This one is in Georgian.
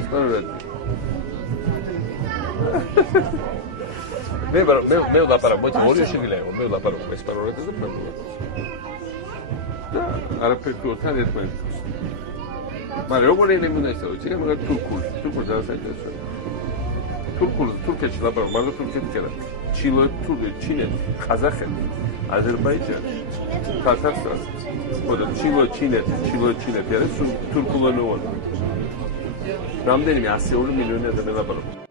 ესპანურად მე ვლაპარაკ მოდი ორი შეგიძლია მე ვლაპარაკ ესპანურად და ფრანგულად და არაფერი თან ერთმანეთს მაგრამ როგორ ენები უნდა ისწავლო ციგა მაგრამ თურქული ძალიან საინტერესოა თურქეთში ლაპარაკობ მაგრამ თურქეთი კი არა ჩინეთი ყაზახეთი აზერბაიჯანი ქართლთან მოდი ჩინეთი არის თურქულენოვანი რამდენიმე 100 მილიონი ადამიანი ლაპარაკობს